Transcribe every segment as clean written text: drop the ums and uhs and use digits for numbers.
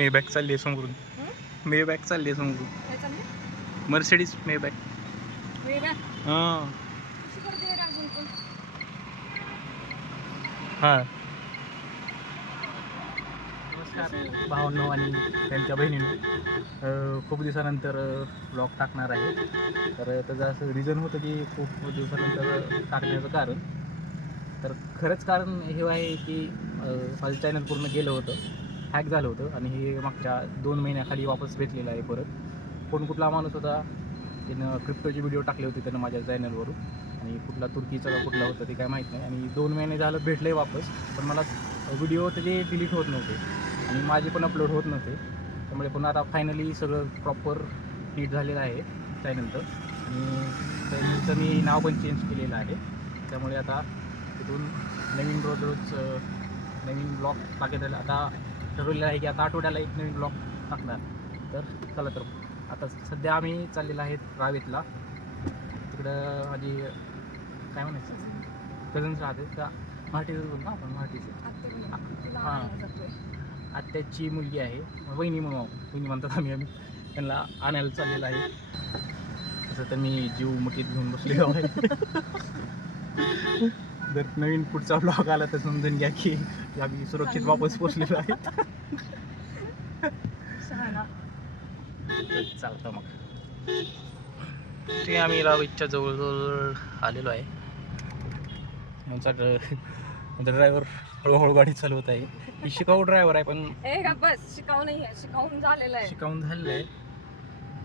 मे back चालली आहे समोरून. मे बॅक चालली आहे समोरून. काय चाललंय? मर्सिडीज मे बॅक. हां कशी करते रे अजून पण? हां. नमस्कार भावांनो आणि त्यांच्या बहिणींनो. खूप दिवसानंतर ब्लॉग टाकणार आहे. तर त्याचं असं रिझन होतं की खूप दिवसानंतर टाकण्याचं कारण, तर खरंच कारण हे आहे की माझं चॅनल पूर्ण गेलं होतं, हॅक झालं होतं आणि हे मागच्या 2 महिन्याखाली वापस भेटलेलं आहे परत. कोण कुठला माणूस होता, त्यानं क्रिप्टोचे व्हिडिओ टाकले होते त्यानं माझ्या चॅनलवरून, आणि कुठला तुर्कीचा का कुठला होता ते काय माहीत नाही. आणि 2 महिने झालं भेटलं आहे वापस, पण मला व्हिडिओ त्याचे डिलीट होत नव्हते आणि माझे पण अपलोड होत नव्हते. त्यामुळे पण आता फायनली सगळं प्रॉपर नीट झालेलं आहे चॅनलचं, आणि चॅनलचं मी नाव पण चेंज केलेलं आहे. त्यामुळे आता तिथून नवीन रोज नवीन ब्लॉग टाकायला आता ठरवलेलं आहे की आता आठवड्याला एक नवीन ब्लॉग टाकणार. तर चला, तर आता सध्या आम्ही चाललेलो आहेत रावेतला. तिकडं माझी काय म्हणायचं कझन्स राहते का, मराठीच बोल ना आपण, मराठीचं. हां, आत्याची मुलगी आहे, वहिनी म्हणतात आम्ही त्यांना आणायला चाललेलं आहे. तसं तर मी जीव मुठीत घेऊन बसलेलो आहे. जर नवीन पुढचा ब्लॉग आला तर समजून घ्या की आम्ही सुरक्षित वापस पोचलेलो आहेत. चालतं मग. ते आम्ही रावेतच्या जवळजवळ आलेलो आहे. आमचा ड्रायव्हर हळूहळू गाडी चालवत आहे. ही शिकाऊ ड्रायव्हर आहे, पण बस शिकाऊ नाही आहे, शिकावून झालेलं आहे. शिकावून झालेलं आहे.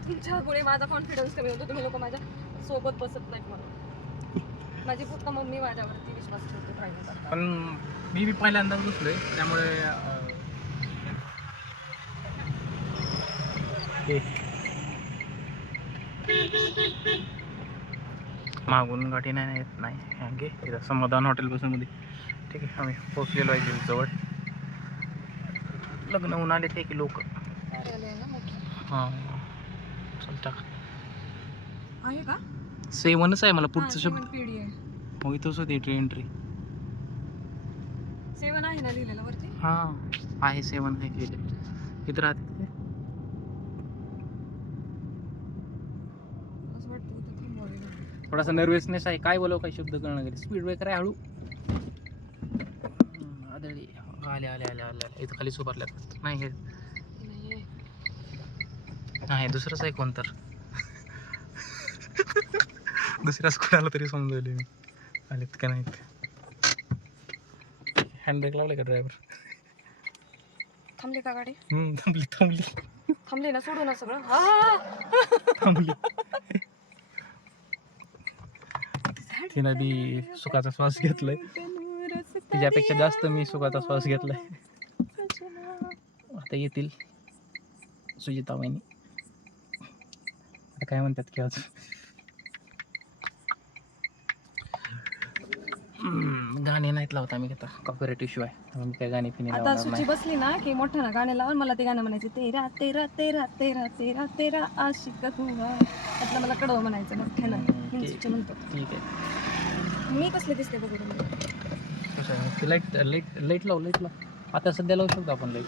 तुमच्यामुळे माझा कॉन्फिडन्स कमी होतो. तुम्ही लोक माझ्या सोबत बसत नाहीत म्हणून. माझी फक्त मम्मी माझ्यावरती विश्वास ठेवते ड्रायव्हिंग करताना. पण मी पहिल्यांदाच बसलोय, त्यामुळे मागून गाडी नाही येत नाही. घे इथं समाधान हॉटेल बसूनमध्ये. ठीक आहे, आम्ही पोचलेलो आहे जवळ. लग्न होऊन आले ते की लोक. कार्यालय ना मोठं हां, चलता आहे का? 7च आहे मला पुढचं शब्द. 7 पिढी आहे. मग इथंच होती एंट्री. 7 आहे ना लिहिलेलं वरती. हां आहे, 7 आहे लिहिलेलं. इथं राहते असं वाटतं इथं थांबवावे लागेल. थोडासा नर्वसनेस आहे. काय बोलावं, काही शब्द कळणार गेले. स्पीड ब्रेकर आहे हळू. आदळी आले आले आले आले आले. इथं खालीच उभारल्यात. नाही हे नाहीये. नाही, दुसरंच आहे कोण तर. दुसऱ्याच कोणाला तरी समजवले मी. आलेत का नाहीत. हँडब्रेक लावले का ड्रायव्हर? थांबली का गाडी? थांबली थांबली थांबली ना, सोडू ना सगळं. थांबली. तिनं बी सुखाचा श्वास घेतलाय. तिच्यापेक्षा जास्त मी सुखाचा श्वास घेतलाय. आता येतील सुजिता वहिनी. आता काय म्हणतात की आज गाणे नाहीत लावत आम्ही, घेता कॉपीराइट इश्यू आहे, त्यामुळे मी काय गाणी पिणी आता लावणार सुची नाही. बसली ना की मोठं ना गाणे लावून मला ते गाणं म्हणायचे, तेरा तेरा तेरा तेरा तेरा तेरा आशिक हुआ. त्यातलं मला कडवं म्हणायचं मोठ्यानं. हिंदीचे म्हणतो. ठीक आहे. मी कसले दिसते बघू तुम्ही. कसं आहे ते, लाईट लाईट लाईट लाव, लाईट लाव. आता सध्या लावू शकतो आपण लाईट.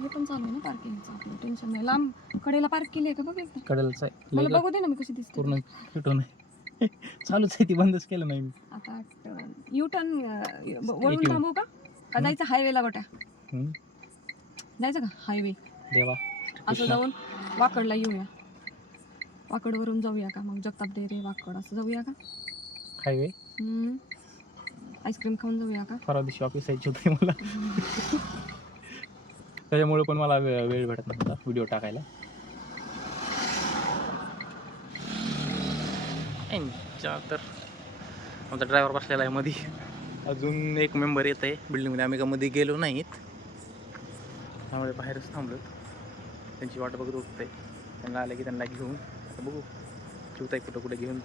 हे पण चालू आहे ना पार्किंगचं, आपलं टेन्शन नाही. लांब कडेला पार्क केली आहे का बघ एकदा. कडेलच आहे मला बघू दे ना मी कशी दिसते. पूर्ण फिटून आहे. चालूच आहे, ती बंदच केलं नाही मी. आता यू टर्न वळून थांबू का? का जायचं हायवेला गोट्या? जायचं का हायवे? देवा असं जाऊन वाकडला येऊया. वाकडवरून जाऊया का मग, जगताप डेरे वाकड असं जाऊया का? हायवे आईस्क्रीम खाऊन जाऊया का? परवा दिवशी ऑफिस यायची होती मला. त्याच्यामुळे पण मला वेळ भेटत नव्हता व्हिडिओ टाकायला. तर आमचा ड्रायव्हर बसलेला आहे मध्ये. अजून एक मेंबर येत आहे बिल्डिंगमध्ये. आम्ही का मध्ये गेलो नाहीत, त्यामुळे बाहेरच थांबलो. त्यांची वाट बघत होते. त्यांना आले की त्यांना घेऊन आता बघू शिवताई कुठं कुठे घेऊन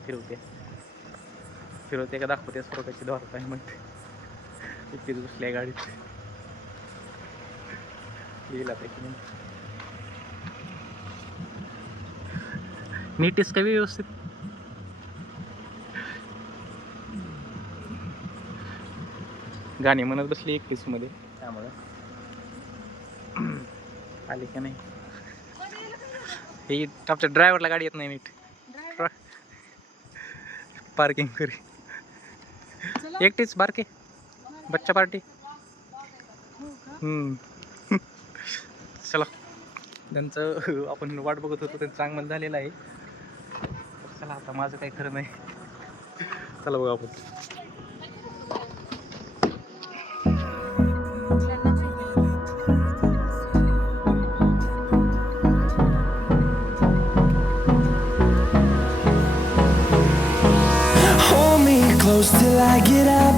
फिरवते का दाखवते स्वतःची द्वार काय म्हणते. इतकीच बसल्या गाडीत येईल आता की नीट का व्यवस्थित. गाणी म्हणत बसली एकटीच मध्ये, त्यामुळं आली का नाही ही आमच्या ड्रायव्हरला गाडी येत नाही नीट पार्किंग करी एकटीच बारके बच्चा पार्टी चला त्यांचं आपण वाट बघत होतो त्यांचं आगमन झालेलं आहे चला आता माझं काही खरं नाही चला बघा आपण Hold me close till I get up.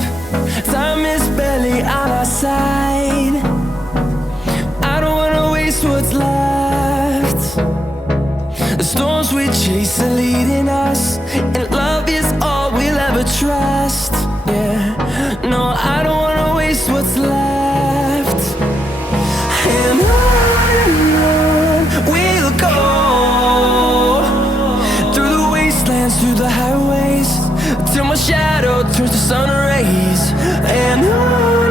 Time is barely on our side. I don't wanna waste what's left. The storms we chase are leading us, and love is all we'll ever trust. Yeah, no, I don't wanna waste what's left. And on we'll go, through the wastelands, through the highways, till my shadow turns to sun rays. And on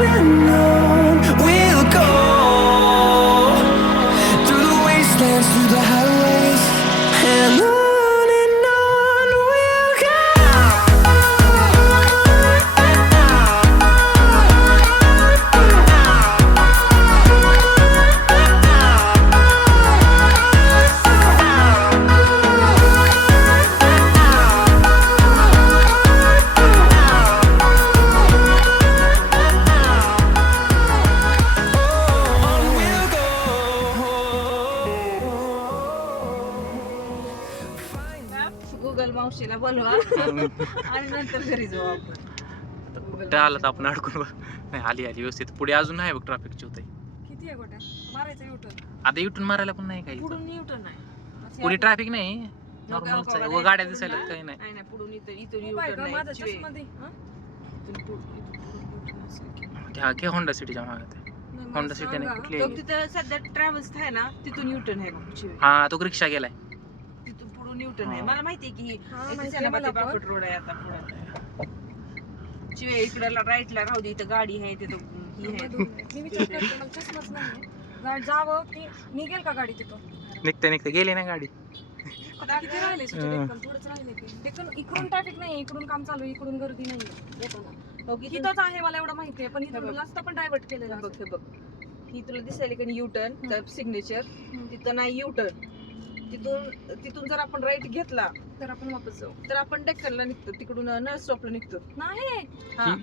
we'll go, through the wastelands, through the highways. And on we'll go. Google मावशीला बोलवा आणि नंतर घरी जाऊ आपण. कुठं आलं तर आपण अडकून नाही आली व्यवस्थित पुढे अजून नाही बघ ट्रॅफिकची होते किती आहे गोट्या मारायचं युटर्न आता युटून मारायला पण नाही काही पुढून युटर्न नाही पुढे ट्रॅफिक नाही नॉर्मलच आहे व गाड्या दिसायला काही नाही नाही पुढून इथून युटर्न माझ्या चष्मामध्ये घे होंडा सिटीच्या मागत होंडा सिटी नाही कुठली आहे? तिथं सध्या ट्रॅव्हल्स आहे ना तिथून युटर्न आहे बघ हा तो रिक्षा गेलाय तिथून पुढून युटर्न आहे मला माहिती आहे की बापट रोड आहे आता पुढे शिवाय इकडे राईटला राहू दे इथं गाडी आहे तिथं ही आहे मी विचार करते मला चष्माच नाही जावं की निघेल का गाडी तिथं निघते गेली ना गाडी किती राहिले थोडंच राहिले ते इकडून ट्रॅफिक नाही इकडून काम चालू आहे इकडून गर्दी नाही येताना इथंच आहे मला एवढं माहिती आहे पण इथं रस्ता पण डायव्हर्ट केलेला बघ हे बघ ही तुला दिसायला का युटर्न सिग्नेचर तिथं नाही युटर्न तिथून जर आपण राईट घेतला तर आपण वापस जाऊ तर आपण डेक्कनला निघतो तिकडून नर्स स्टॉपला निघतो नाही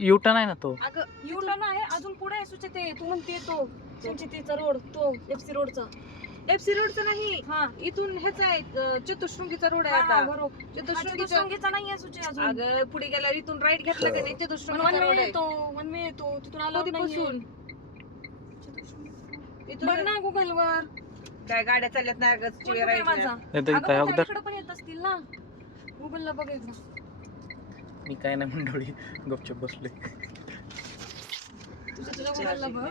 युटर्न आहे ना तो अगं युटर्न आहे अजून पुढे सुचिते तू म्हणते तो सुचितेचा रोड तो एफसी रोडचा नाही हा इथून ह्याचा आहे चतुश्रृंगीचा रोड आहे आता बरोबर चतुश्रृंगीचा नाही आहे सुचे अजून अगं पुढे गेल्यावर इथून राईट घेतला का नाही चतुश्रृंगीचा रोड आहे तो वन वे येतो तिथून आलो पासून बघ ना गुगल वर काय गाड्या चालल्यात ना पण येत असतील ना गुगलला बघ एकदा मी काय नाही मंडळी गपचूप बसले गुगलला बघ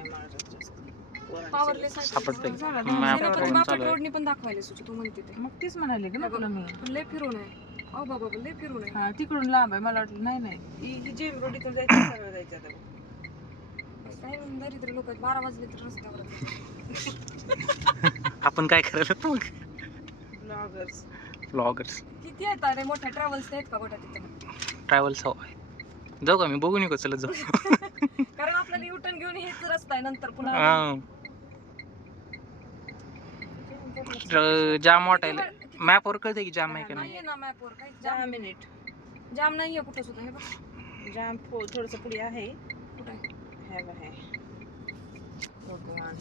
पॉवरलेस सापडतंय. रोडनी पण दाखवायला सुची तू म्हणते ते मग तीच म्हणाले की तुला मी लय फिरून आहे अहो बाबा लय फिरून आहे हा तिकडून लांब आहे मला वाटलं नाही ही जे रोड इथून जायचं सरळ जायचं आता काय दरिद्र लोक 12 वाजले तर रस्त्यावर आपण काय करायला मग ब्लॉगर्स किती आहेत अरे मोठ्या ट्रॅव्हल्स आहेत का मोठ्या तिथे ट्रॅव्हल्स हवं जाऊ का मी बघून येऊ चलत जाऊ कारण आपल्याला युटर्न घेऊन हेच रस्ता आहे नंतर पुन्हा जाम वाटायला मॅपवर कळते की जाम आहे का नाही ना मॅपवर काय 10 मिनिट जाम नाहीये कुठं सुद्धा हे बघ जाम थोडंसं पुढे आहे कुठे हे आहे भगवान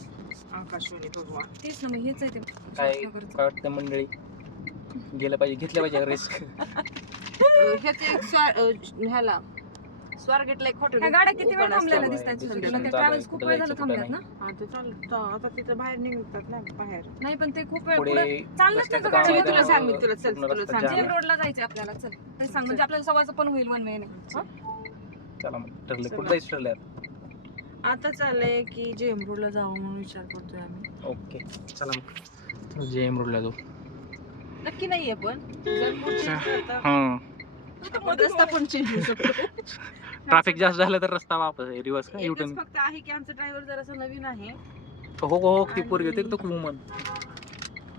आकाशवाणी भगवान तेच ना मग हेच आहे ते काय वाटतं मंडळी गेलं पाहिजे घेतलं पाहिजे रिस्क ह्याचे ह्याला स्वारगेटला एक हॉटेल गाड्या किती वेळ थांबलेल्या दिसतात ट्रॅव्हल्स खूप वेळ झालं थांबल्यात ना आता चालतं आता तिथं बाहेर निघतात ना बाहेर नाही पण ते खूप वेळ पुढे चाललंच नाही गाडी तुला सांग मी तुला सांग जेम रोडला जायचं आपल्याला चल ते सांग म्हणजे आपल्याला सवायचं पण होईल वन वे ने चला मग ठरले कुठं जायचं ठरलं आता चाललंय की जेम रोडला जाऊ म्हणून विचार करतोय आम्ही ओके चला मग जेम रोडला जाऊ नक्की नाहीये पण जर पुढे हां रस्ता पण चेंज होऊ शकतो ट्रॅफिक जास्त झालं तर रस्ता वापस आहे रिवर्स का युटर्न फक्त आहे की आमचा ड्रायव्हर जरासा नवीन आहे हो हो ती पोरगी होती तो वुमन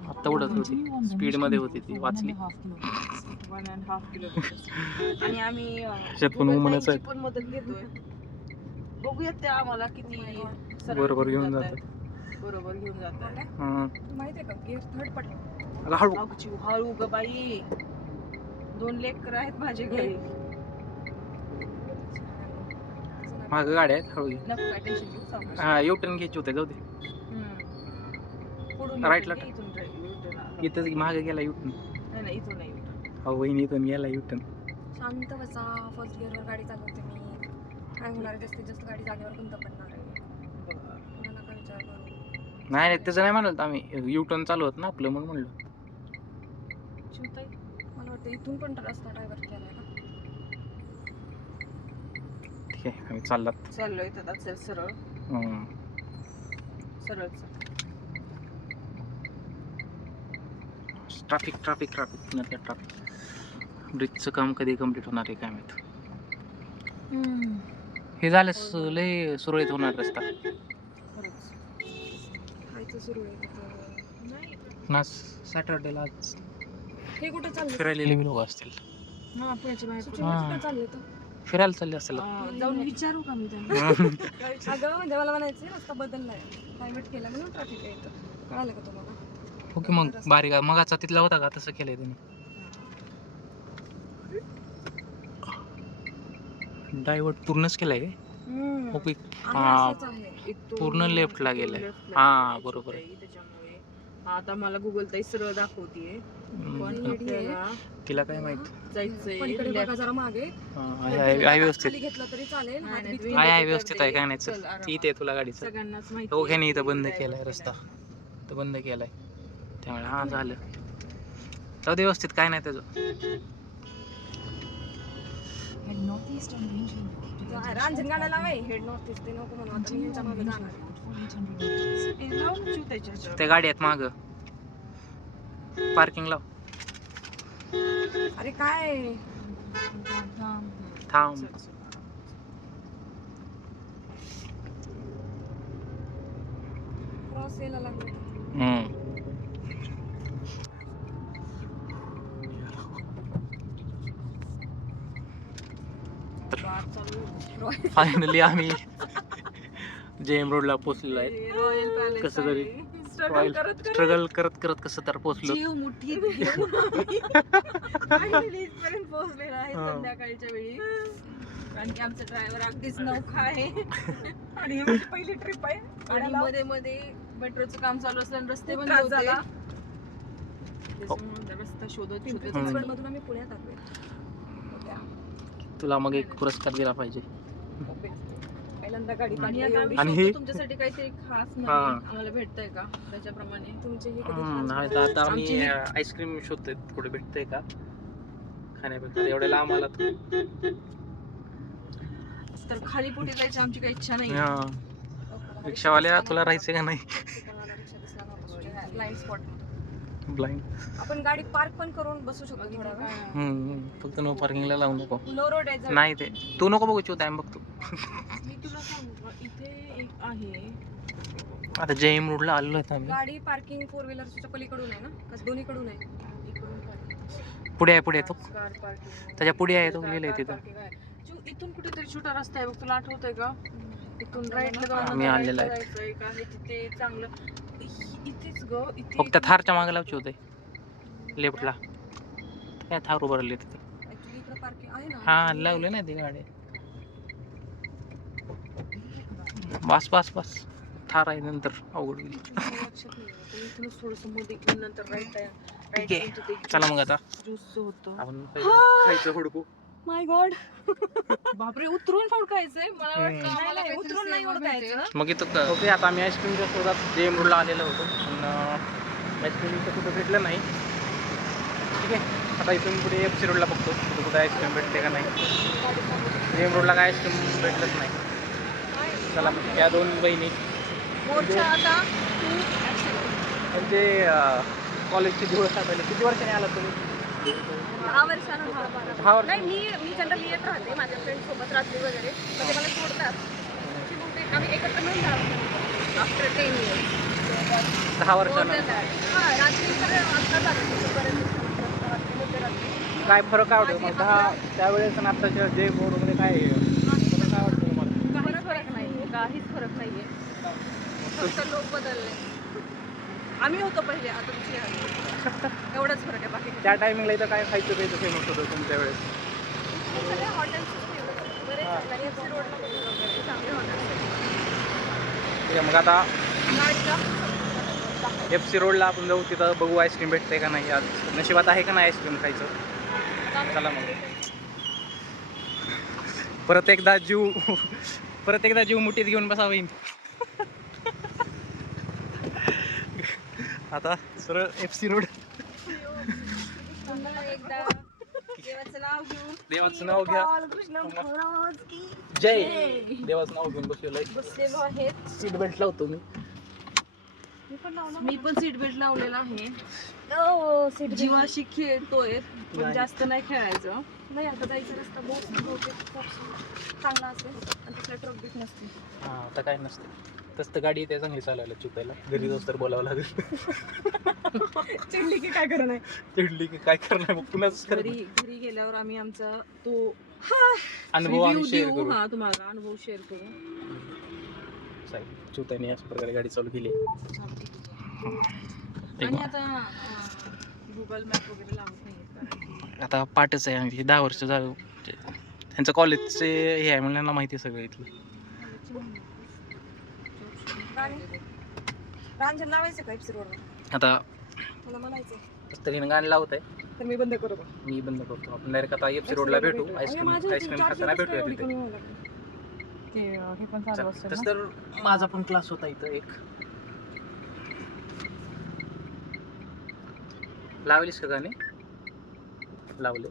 आता उडत होती स्पीड मध्ये होती ती वाचली 1.5 किलोमीटर आणि आम्ही त्याच्यात पण वुमनच आहेत पण मदत घेतोय बघूयात ते आम्हाला किती सरळ बरोबर घेऊन जातात. बरोबर घेऊन जातात माहितीये का गिअर थर्ड पडला हळू अगची हळू ग बाई 2 लेकर आहेत माझे घरी माग गाड्या आहेत हळू नको काय टेन्शन घेऊ सांग हा युटर्न घ्यायची होते जाऊ दे पुढून Right ला इथून U-turn आला. इथंच मागे गेला युटर्न नाही इथून नाही U-turn. हो वहिनी इथून गेला युटर्न शांत बसा फर्स्ट गिअरवर गाडी चालवते मी काय होणार जास्तीत जास्त गाडी जागेवर बंद पडणार आहे कोणाला काय विचार करू नाही नाही त्याचं नाही म्हणाल आम्ही युटर्न चालू होत ना आपलं म्हणून म्हणलं शिवताई मला वाटतं इथून पण रस्ता ड्रायव्हर केलाय ना ठीक आहे आम्ही चाललात चाललोय तर आता सरळ सरळ ट्रॅफिक ट्रॅफिक ट्रॅफिक पुण्यातलं ट्रॅफिक ब्रिजचं काम कधी कम्प्लीट होणार आहे काय माहित हे झालं लय सुरळीत होणार रस्ता खरंच खायचं सुरू आहे तिथं. नाही ना सॅटर्डेला आज हे कुठं चाललं फिरायलेले लोक असतील हा पुण्याच्या बाहेर सुचून हा. कुठं चालले तर फिरायला चालले असेल जाऊन विचारू का मी त्यांना अगं म्हणजे मला म्हणायचं रस्ता बदललाय प्रायव्हेट केला म्हणून ट्रॅफिक आहे इथं कळालं का तुम्हाला ओके मग बारीक मगाचा तिथला होता का तसं केलंय त्यांनी डायव्हर्ट पूर्णच केलाय काय ओके आहे हा असंच आहे पूर्ण लेफ्टला गेलाय हा बरोबर आहे त्याच्यामुळे आता मला गुगल ताई सरळ दाखवतीये पण रेडी आहे. आपल्याला तिला काय माहित जायचंय पलीकडे left. बघा जरा मागे आहे व्यवस्थित खाली घेतलं तरी चालेल नाही, हात नाही, बीत तुम्ही- घेऊन. आहे व्यवस्थित आहे काय नाही चल, चल आरामात. इथे तुला गाडीचं सगळ्यांनाच माहिती ओघ्याने इथं बंद driver केलाय रस्ता तर बंद केलाय त्यामुळे हा झालं जाऊ दे व्यवस्थित काय नाही त्याचं रांजणगाड्या लावाय हेड नॉर्थ ईस्ट ते नको म्हणून आता मी ह्यांच्या मागे जाणार आहे. ते लावून ठेवू त्याच्यावर. त्या गाडी आहेत माग पार्किंग लाव अरे काय थांब चल, चल. क्रॉस यायला लागले कार चालू आहे. फायनली आम्ही जेएम रोडला पोहोचलेलो आहे रॉयल पॅलेस कसं तरी आहे. Struggle करत करत स्ट्रगल करत करत कसं तर पोहोचलो जीव मुठीत घेऊन finally इथपर्यंत पोहोचलेलो आहे हा. संध्याकाळच्या वेळी कारण की आमचा ड्रायव्हर अगदीच नौखा आहे आणि ही माझी पहिली ट्रिप आहे आणि मध्ये मध्ये मेट्रोचं काम चालू असल्याने रस्ते बंद होते त्याच्यामुळे रस्ता शोधत पिंपरी शोधत चिंचवड मधून आम्ही पुण्यात आलोय तुला मग एक पुरस्कार दिला पाहिजे पहिल्यांदा गाडी आणि काढली आता आम्ही आणि शोधतो हे- तुमच्यासाठी काहीतरी खास नवीन हा. आम्हाला भेटतंय का त्याच्याप्रमाणे तुमचे हे कधी नाही खास तर आता आम्ही आमची- आईस्क्रीम शोधतोय कुठे भेटतंय का खाण्यापेक्षा एवढ्या लांब आला तर खाली पुढे जायची आमची काही इच्छा नाही रिक्षावाल्या तुला राहायचं का नाही ब्लाइंड स्पॉट ब्लाइंड आपण गाडी पार्क पण करून बसू शकतो थोडा वेळ फक्त नो पार्किंगला लावू नको नो रोड आहे जर- नाही ते तू नको बघू चिव टाइम बघतो मी तुला सांगू का इथे एक आहे आता जेएम रोडला आलेलो आहे आम्ही गाडी पार्किंग फोर व्हीलरच्या पलीकडून आहे ना का दोन्हीकडून आहे इकडून पुढे आहे पुढे तो कार पार्किंग त्याच्या पुढे आहे तो लिहिलंय तिथं इथून कुठेतरी छोटा रस्ता आहे बघ तुला आठवतंय का इथून राईटला आम्ही आणलेला आहे. एक आहे तिथे चांगलं इथेच ग इथे फक्त थारच्या मागे लावची होते लेफ्टला काय थार उभारले तिथे ऍक्च्युली इकडे पार्किंग आहे ना हा लावले ना ती गाडी बस बस बस थार आहे नंतर अवघड होईल. लक्षात नाही पण इथूनच थोडंसं मध्ये गेलं नंतर राईट आहे ठीक आहे चला मग आता ज्यूसचं होतं आपण खायचं हुडकू माय गॉड बापरे उतरून फडकायचंय मला वाटलं हम्म. आम्हाला नाही, काहीतरी उतरून नाही सेवा उडकायचं. मिळते ना. मग इथं ओके आता आम्ही आईस्क्रीमच्या शोधात जेएम रोडला आलेलो होतो पण आईस्क्रीम इथं कुठं भेटलं नाही ठीक आहे आता इथून पुढे FC रोडला बघतो कुठं कुठं आईस्क्रीम भेटते का नाही जेएम रोडला काय आईस्क्रीम भेटलंच नाही चला या दोन बहिणी मोर्चा आता त्यांचे कॉलेजचे दिवस आठवले किती वर्षाने आला तुम्ही 10 वर्षानं 10 वर्ष नाही मी जनरली येत राहते माझ्या फ्रेंड सोबत रात्री वगैरे तर ते मला सोडतात की बहुतेक आम्ही एकत्र मिळून जातो आफ्टर 10 years 10 वर्षानं रात्री तर आता झालं काय फरक काय वाटतो मग त्यावेळेस आणि आत्ताच्या जे बोर्डमध्ये काय फरक काय वाटतं तुम्हाला? काहीच फरक नाही काहीच फरक नाहीये फक्त लोक बदलले आम्ही होतो पहिले आता दुसरी आली एवढाच फरक आहे बाकी त्या टायमिंगला इथं काय खायचं प्यायचं फेमस होतं तुमच्या वेळेस? सगळे हॉटेल्स बरेच FC रोडला वगैरे चांगले हॉटेल्स ठीक आहे, मग आता गाडीला FC रोडला आपण जाऊ, तिथं बघू आईस्क्रीम भेटते का नाही. आज नशिबात आहे का नाही आईस्क्रीम खायचं. चला मग परत एकदा जीव मुठीत घेऊन बसा होईन. आता सरळ FC रोड एकदा देवाचं नाव घेऊन देवाचं नाव घ्या. कृष्ण महाराज की जय. देवाचं नाव घेऊन बसलेलं बसलेलो आहेत सीट बेल्ट लावतो मी पण सीट बेल्ट लावलेला आहे जीवाशी खेळतोय पण नाही. जास्त नाही खेळायचं नाही आता जायचा रस्ता बहुत चांगला असेल आणि तिथला ट्रक बीट नसते. हां आता काय नसते तसं गाडी येते चांगली चालायला चुकायला. घरी जाऊस तर बोलावं लागेल. चिडली की काय करणार नाही चिडली की काय करणार मग पुन्हाच घरी गेल्यावर आम्ही आमचा तो अनुभव आम्ही review शेअर देऊ. करू. हा तुम्हाला अनुभव शेअर करू चुताने अशा प्रकारे गाडी चालू केली. आणि आता गुगल मॅप वगैरे लावत नाहीये आता पाठच आहे आम्ही 10 वर्ष झालं. त्यांचं कॉलेजचे हे आहे म्हणून माहिती आहे सगळं इथलं. रांजण लावायचं का FC रोडवर आता मला म्हणायचं तरीनं गाणं लावत आहे. तर मी बंद करू मी बंद करतो. आपण डायरेक्ट आता FC रोडला भेटू. आईस्क्रीम खाताना भेटूया तिथे. हे पण चालू असेल तसं तर माझा पण क्लास होता इथं एक. लावलीस का गाणे? लावले.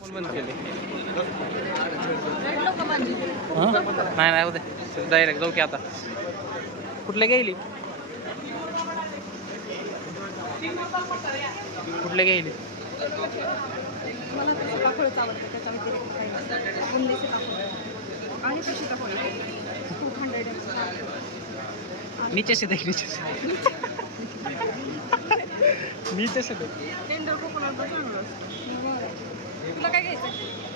कोण बंद केले? नाही नाही होते डायरेक्ट जाऊ की आता. कुठले गेली? कुठले गेली? मला तर सीताफळच आवडतं त्याच्या व्यतिरिक्त काही नाही. बुंदी सीताफळ आणि तर सीताफळ 200 नीचे से देख नीचे से देख. टेंडर कोकोनट पण चांगलं असतं. तुला काय घ्यायचं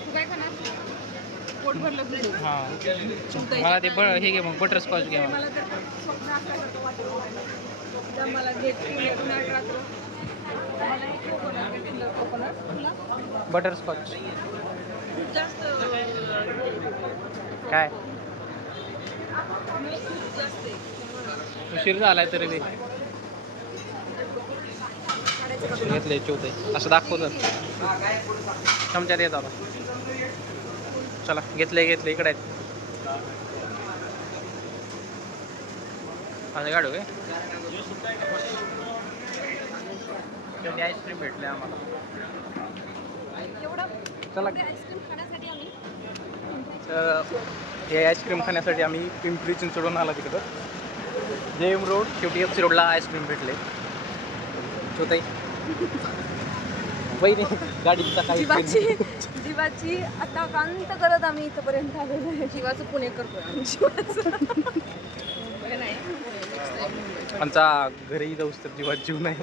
तू काय खाणार? पोट भरलं तुझं. हां मला ते हे घे मग बटरस्कॉच घे मग. मला तर स्वप्न असल्यासारखं वाटतं. जर मला घेत रात्र मला एक कोकोनट टेंडर कोकोनट तुला बटरस्कॉच खूप जास्त काय जास्त आहे. उशीर झालाय तरी बी घेतले चौथे असं दाखवतं चमच्यात येत आता. चला घेतले इकडे आहेत. आता गाडू काय आईस्क्रीम भेटले आम्हाला. चला आईस्क्रीम खाण्यासाठी आम्ही तर हे आईस्क्रीम खाण्यासाठी आम्ही पिंपरी चिंचवडून आला तिकडं JM रोड. शेवटी FC रोडला आईस्क्रीम भेटले. छोटाई वहिनी गाडीचा काही जीवाची आता कांत करत आम्ही इथपर्यंत आलेलो आहे. जीवाचं पुणे करतोय आमचा घरी जाऊस तर जीवात जीव नाही.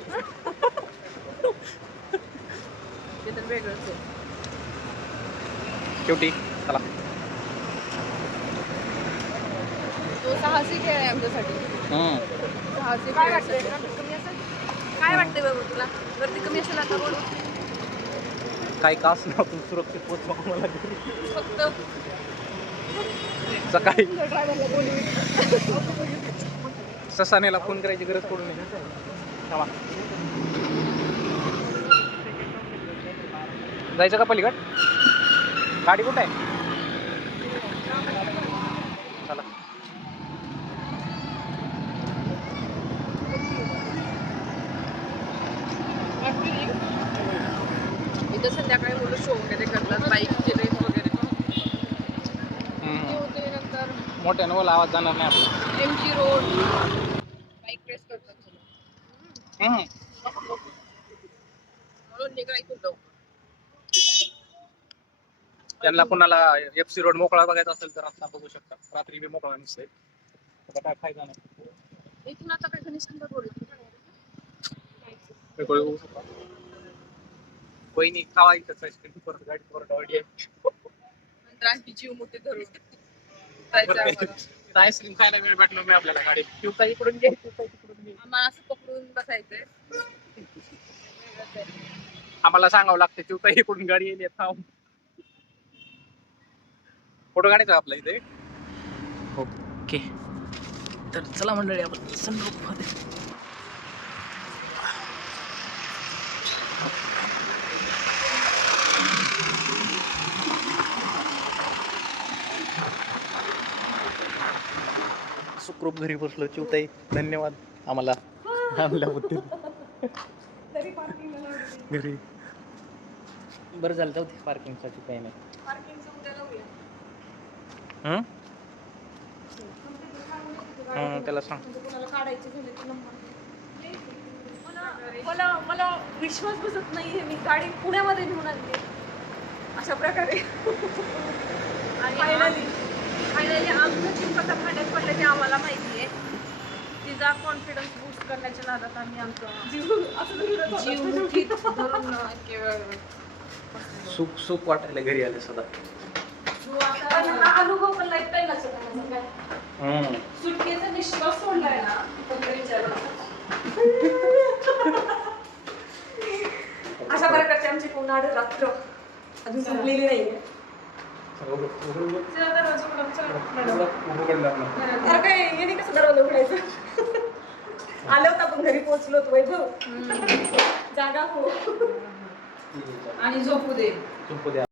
ते तर वेगळंच आहे. शेवटी चला तो साहसी खेळ आहे आमच्यासाठी. साहसी काय खेळ वाटतंय आहे. ट्रॅफिक कमी असेल? काय वाटतंय बाबा तुला गर्दी कमी असेल आता रोड काही कास ना आपण सुरक्षित पोचवा मला घरी. फक्त सकाळी ड्रायव्हरला बोलू. ससानेला फोन करायची गरज पडू नये. थांबा. जायचं का पलीकड? गाडी कुठे आहे? चला इथं संध्याकाळी मुलं शो वगैरे करतात बाईकचे रेस वगैरे ते होते. नंतर मोठ्यानं बोला आवाज जाणार नाही आपला. MG रोड बाईक रेस करतात म्हणून निघा इथून जाऊ. त्यांना कोणाला FC रोड मोकळा बघायचा असेल तर आता बघू शकता. रात्री बी मोकळा नसते. आता काय फायदा नाही. इथून आता काय घनिष्ठ बोलला वहिनी खावा इथं परत गाडी परत गाडी नंतर आणखी जीव मोठे धरून जायचं आम्हाला. आईस्क्रीम खायला वेळ भेटलो मी आपल्याला गाडी शिवता इकडून घे शिवता तिकडून घे आम्हाला असं पकडून बसायचंय आम्हाला सांगावं लागतं शिवता इकडून गाडी येईल थांब फोटो काढायचा आपला इथे ओके तर चला मंडळी आपण सनरूफ मध्ये सुखरूप घरी बसलो चिवताई धन्यवाद आम्हाला आणल्याबद्दल घरी बरं झालं जाऊ दे पार्किंगसाठी काही नाही त्याला सांग मला विश्वास बसत नाहीये मी गाडी पुण्यामध्ये घेऊन आणली अशा प्रकारे फायनली आमचं जीव कसा भांड्यात पडलं ते आम्हाला माहिती आहे तिचा कॉन्फिडन्स बूस्ट करण्याच्या नादात आम्ही आमचं जीव मुठीत धरून केवळ सुख सुख वाटायला घरी आले सदा हा अनुभव पण लाईफ टाईम सुटकेचा निश्वास सोडलाय ना फक्त विचार अशा प्रकारचे आमची पुन्हा रात्र अजून संपलेली नाहीये अरे काय याने कसं दरवाजा उघडायचं आलो होतं आपण घरी पोहोचलो होतो वैभव जागा हो आणि झोपू दे झोपू द्या